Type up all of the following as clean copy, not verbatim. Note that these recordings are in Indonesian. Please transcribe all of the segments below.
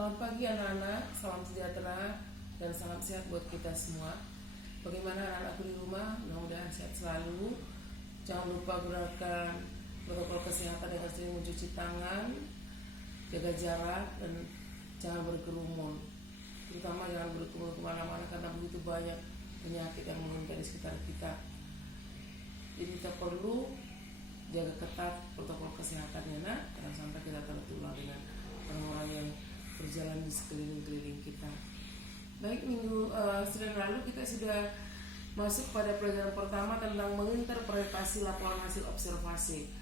Selamat pagi anak-anak, salam sejahtera dan salam sehat buat kita semua. Bagaimana anak-anakku di rumah? Mudah-mudahan sehat selalu. Jangan lupa gunakan protokol kesehatan dengan sering mencuci tangan, jaga jarak, dan jangan berkerumun. Terutama jangan berkerumun kemana-mana karena begitu banyak penyakit yang mengintai di sekitar kita. Jadi kita perlu jaga ketat protokol kesehatannya, nak. Jangan sampai kita tertular dengan orang-orang yang berjalan di sekeliling kita. Baik, Senin lalu kita sudah masuk pada pelajaran pertama tentang menginterpretasi laporan hasil observasi.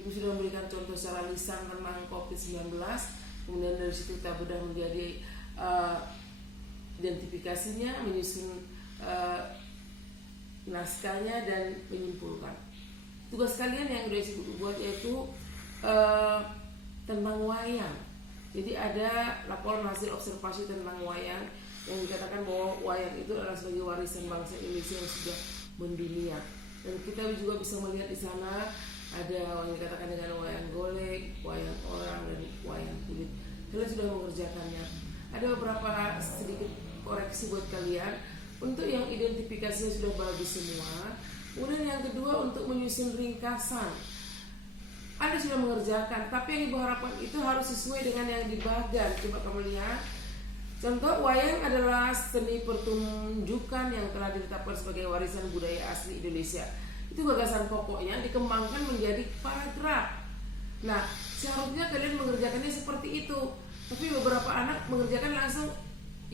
Ibu sudah memberikan contoh secara lisan tentang COVID-19. Kemudian dari situ kita bedah menjadi identifikasinya, menyusun naskahnya dan menyimpulkan. Tugas kalian yang sudah ibu buat yaitu tentang wayang. Jadi ada laporan hasil observasi tentang wayang yang dikatakan bahwa wayang itu adalah sebagai warisan bangsa Indonesia yang sudah mendunia. Dan kita juga bisa melihat di sana ada yang dikatakan dengan wayang golek, wayang orang, dan wayang kulit. Kalian sudah mengerjakannya. Ada beberapa sedikit koreksi buat kalian. Untuk yang identifikasinya sudah bagus semua. Kemudian yang kedua untuk menyusun ringkasan. Anda sudah mengerjakan, tapi yang Ibu harapkan itu harus sesuai dengan yang di bagan. Coba kamu lihat. Contoh, wayang adalah seni pertunjukan yang telah ditetapkan sebagai warisan budaya asli Indonesia. Itu gagasan pokoknya dikembangkan menjadi paragraf. Nah, seharusnya kalian mengerjakannya seperti itu. Tapi beberapa anak mengerjakan langsung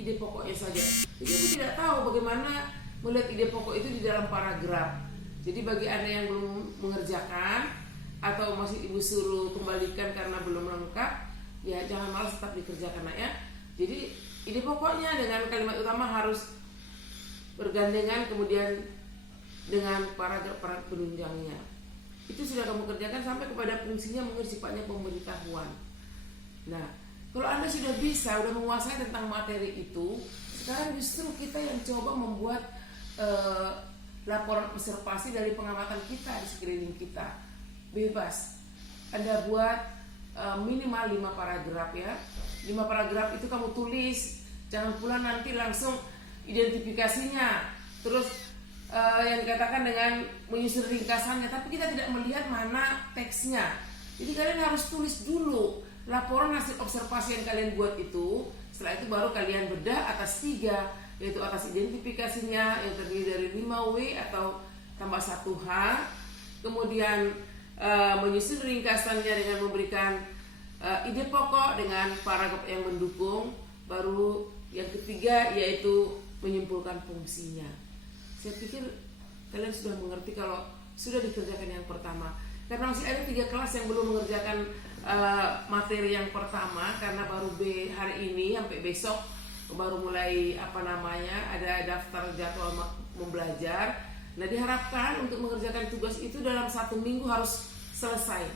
ide pokoknya saja. Jadi Ibu tidak tahu bagaimana melihat ide pokok itu di dalam paragraf. Jadi bagi Anda yang belum mengerjakan atau masih Ibu suruh kembalikan karena belum lengkap, ya jangan malas, tetap dikerjakan ya. Jadi ide pokoknya dengan kalimat utama harus bergandengan kemudian dengan paragraf penunjangnya. Itu sudah kamu kerjakan sampai kepada fungsinya mungkin sifatnya pemberitahuan. Nah, kalau Anda sudah bisa, sudah menguasai tentang materi itu, sekarang justru kita yang coba membuat laporan observasi dari pengamatan kita di sekeliling kita. Bebas. Anda buat minimal 5 paragraf ya. 5 paragraf itu kamu tulis. Jangan pula nanti langsung identifikasinya. Terus yang dikatakan dengan menyusun ringkasannya, tapi kita tidak melihat mana teksnya. Jadi kalian harus tulis dulu laporan hasil observasi yang kalian buat itu. Setelah itu baru kalian bedah atas 3, yaitu atas identifikasinya yang terdiri dari 5W atau tambah 1H. Kemudian menyusun ringkasannya dengan memberikan ide pokok dengan paragraf yang mendukung. Baru yang ketiga yaitu menyimpulkan fungsinya. Saya pikir kalian sudah mengerti kalau sudah dikerjakan yang pertama. Karena masih ada 3 kelas yang belum mengerjakan materi yang pertama, karena baru B hari ini sampai besok baru mulai ada daftar jadwal membelajar. Nah, diharapkan untuk mengerjakan tugas itu dalam 1 minggu harus selesai.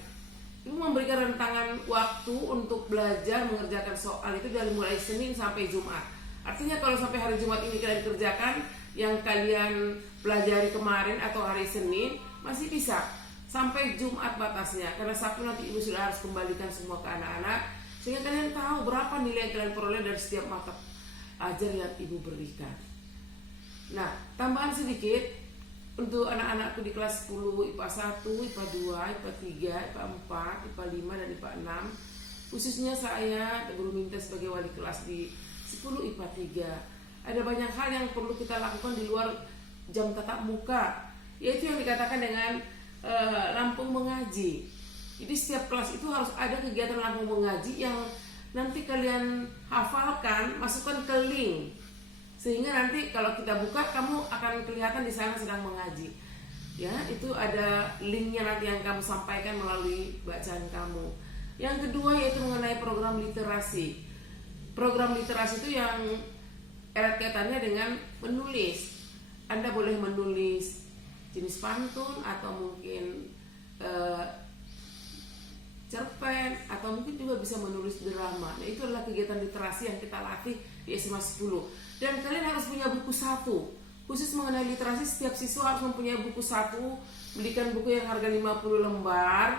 Ibu memberikan rentangan waktu untuk belajar mengerjakan soal itu dari mulai Senin sampai Jumat. Artinya kalau sampai hari Jumat ini kalian kerjakan yang kalian pelajari kemarin atau hari Senin, masih bisa sampai Jumat batasnya. Karena Sabtu nanti Ibu sudah harus kembalikan semua ke anak-anak, sehingga kalian tahu berapa nilai yang kalian peroleh dari setiap mata ajar yang Ibu berikan. Nah, tambahan sedikit untuk anak-anakku di kelas 10, IPA 1, IPA 2, IPA 3, IPA 4, IPA 5, dan IPA 6. Khususnya saya guru minta sebagai wali kelas di 10 IPA 3. Ada banyak hal yang perlu kita lakukan di luar jam tatap muka, yaitu yang dikatakan dengan lampung mengaji. Jadi setiap kelas itu harus ada kegiatan lampung mengaji yang nanti kalian hafalkan, masukkan ke link. Sehingga nanti kalau kita buka, kamu akan kelihatan di sana sedang mengaji. Ya, itu ada linknya nanti yang kamu sampaikan melalui bacaan kamu. Yang kedua yaitu mengenai program literasi. Program literasi itu yang erat kaitannya dengan menulis. Anda boleh menulis jenis pantun atau mungkin cerpen, atau mungkin juga bisa menulis drama. Nah, itu adalah kegiatan literasi yang kita latih di SMA 10. Dan kalian harus punya buku 1 khusus mengenai literasi. Setiap siswa harus mempunyai buku 1. Belikan buku yang harga 50 lembar.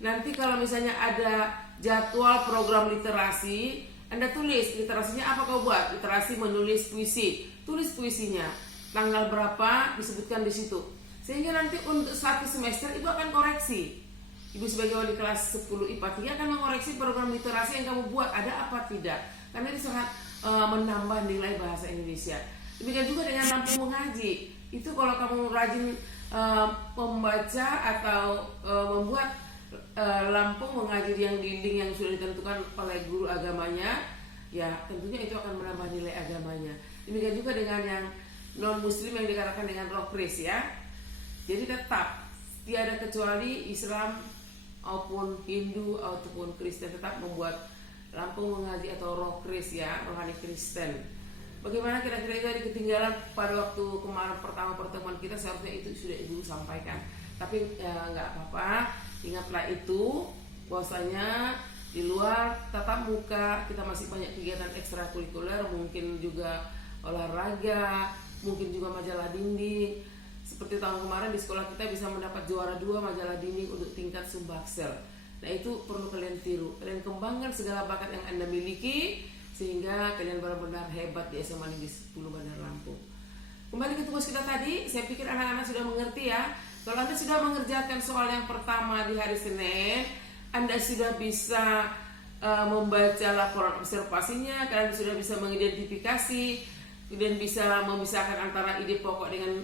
Nanti kalau misalnya ada jadwal program literasi, Anda tulis literasinya apa kau buat? Literasi menulis puisi. Tulis puisinya. Tanggal berapa disebutkan di situ. Sehingga nanti untuk satu semester Ibu akan koreksi. Ibu sebagai wali kelas 10 IPA 3 akan mengoreksi program literasi yang kamu buat ada apa tidak. Karena ini sangat menambah nilai bahasa Indonesia. Demikian juga dengan lampu mengaji. Itu kalau kamu rajin membaca atau membuat lampu mengaji yang dinding yang sudah ditentukan oleh guru agamanya, ya tentunya itu akan menambah nilai agamanya. Demikian juga dengan yang non muslim yang dikatakan dengan roh kris ya. Jadi tetap tiada kecuali Islam maupun Hindu ataupun Kristen tetap membuat lampu mengaji atau roh kris ya, rohani Kristen. Bagaimana kira-kira itu tadi ketinggalan pada waktu kemarin pertama pertemuan kita, seharusnya itu sudah Ibu sampaikan. Tapi nggak apa-apa, ingatlah itu bahwasanya di luar tatap muka kita masih banyak kegiatan ekstrakurikuler, mungkin juga olahraga, mungkin juga majalah dinding. Seperti tahun kemarin di sekolah kita bisa mendapat juara 2 majalah dinding untuk tingkat Sumbaksel. Nah itu perlu kalian tiru, kalian kembangkan segala bakat yang Anda miliki sehingga kalian benar-benar hebat di SMA Negeri 10 Bandar Lampung. Kembali ke tugas kita tadi, saya pikir anak-anak sudah mengerti ya. Kalau Anda sudah mengerjakan soal yang pertama di hari Senin, Anda sudah bisa membaca laporan observasinya, kalian sudah bisa mengidentifikasi, kemudian bisa memisahkan antara ide pokok dengan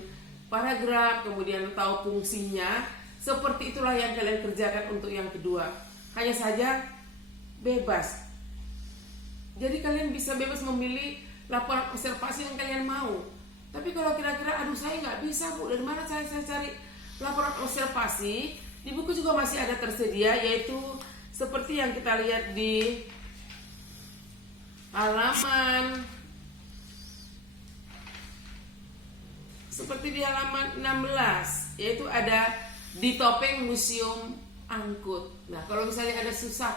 paragraf, kemudian tahu fungsinya. Seperti itulah yang kalian kerjakan untuk yang kedua. Hanya saja bebas. Jadi kalian bisa bebas memilih laporan observasi yang kalian mau. Tapi kalau kira-kira aduh saya nggak bisa Bu, dari mana saya cari laporan observasi? Di buku juga masih ada tersedia, yaitu seperti yang kita lihat di halaman seperti di halaman 16, yaitu ada di topeng Museum Angkut. Nah, kalau misalnya ada susah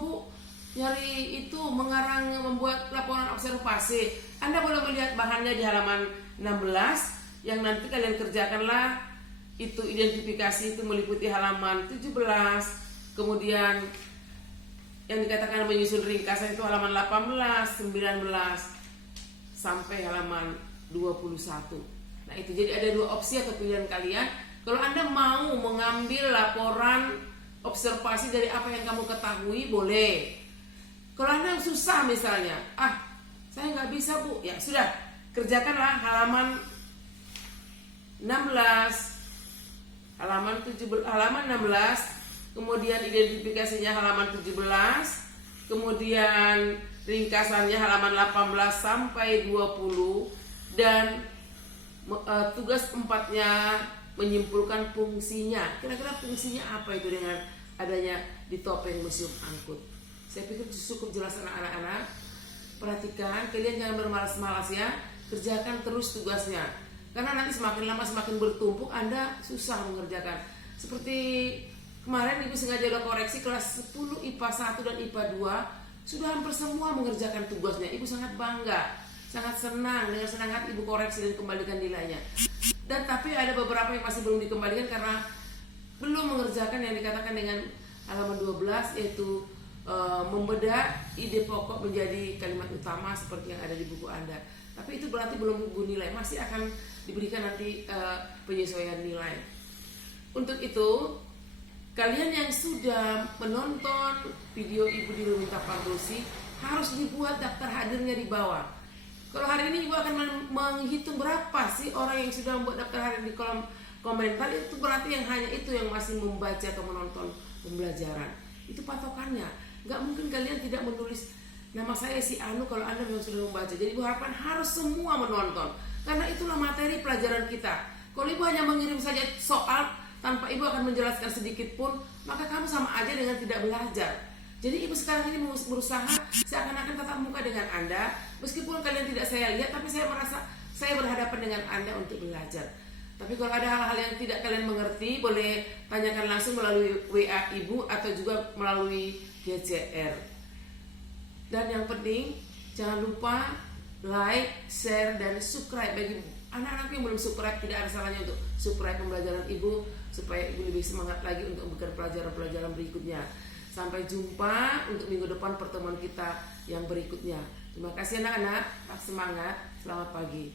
Bu, nyari itu mengarang membuat laporan observasi, Anda boleh melihat bahannya di halaman 16 yang nanti kalian kerjakanlah. Itu identifikasi itu meliputi halaman 17, kemudian yang dikatakan menyusun ringkasan itu halaman 18, 19 sampai halaman 21. Nah itu jadi ada 2 opsi atau pilihan kalian. Kalau Anda mau mengambil laporan observasi dari apa yang kamu ketahui, boleh. Kalau Anda susah misalnya, saya nggak bisa Bu, ya sudah, kerjakanlah halaman 16, halaman 16, kemudian identifikasinya halaman 17, kemudian ringkasannya halaman 18 sampai 20, dan tugas 4-nya menyimpulkan fungsinya. Kira-kira fungsinya apa itu dengan adanya di topeng Museum Angkut? Saya pikir cukup jelas anak-anak. Perhatikan, kalian jangan bermalas-malas ya, kerjakan terus tugasnya. Karena nanti semakin lama semakin bertumpuk, Anda susah mengerjakan. Seperti kemarin Ibu sengaja udah koreksi kelas 10 IPA 1 dan IPA 2 sudah hampir semua mengerjakan tugasnya. Ibu sangat bangga, sangat senang dengan senang hati Ibu koreksi dan kembalikan nilainya. Dan tapi ada beberapa yang masih belum dikembalikan karena belum mengerjakan yang dikatakan dengan halaman 12, yaitu membedah ide pokok menjadi kalimat utama seperti yang ada di buku Anda. Tapi itu berarti belum gugur nilai, masih akan diberikan nanti penyesuaian nilai. Untuk itu, kalian yang sudah menonton video Ibu di Rumita Pardosi harus dibuat daftar hadirnya di bawah. Kalau hari ini Ibu akan menghitung berapa sih orang yang sudah membuat daftar hadir di kolom komentar, itu berarti yang hanya itu yang masih membaca atau menonton pembelajaran. Itu patokannya. Gak mungkin kalian tidak menulis nama saya si Anu kalau Anda memang sudah membaca. Jadi Ibu harapkan harus semua menonton, karena itulah materi pelajaran kita. Kalau Ibu hanya mengirim saja soal tanpa Ibu akan menjelaskan sedikit pun, maka kamu sama aja dengan tidak belajar. Jadi Ibu sekarang ini berusaha seakan-akan tatap muka dengan Anda, meskipun kalian tidak saya lihat, tapi saya merasa saya berhadapan dengan Anda untuk belajar. Tapi kalau ada hal-hal yang tidak kalian mengerti, boleh tanyakan langsung melalui WA Ibu atau juga melalui GCR. Dan yang penting, jangan lupa like, share, dan subscribe. Bagi anak-anak yang belum subscribe, tidak ada salahnya untuk subscribe pembelajaran Ibu supaya Ibu lebih semangat lagi untuk memberikan pelajaran-pelajaran berikutnya. Sampai jumpa untuk minggu depan pertemuan kita yang berikutnya. Terima kasih anak-anak, tetap semangat, selamat pagi.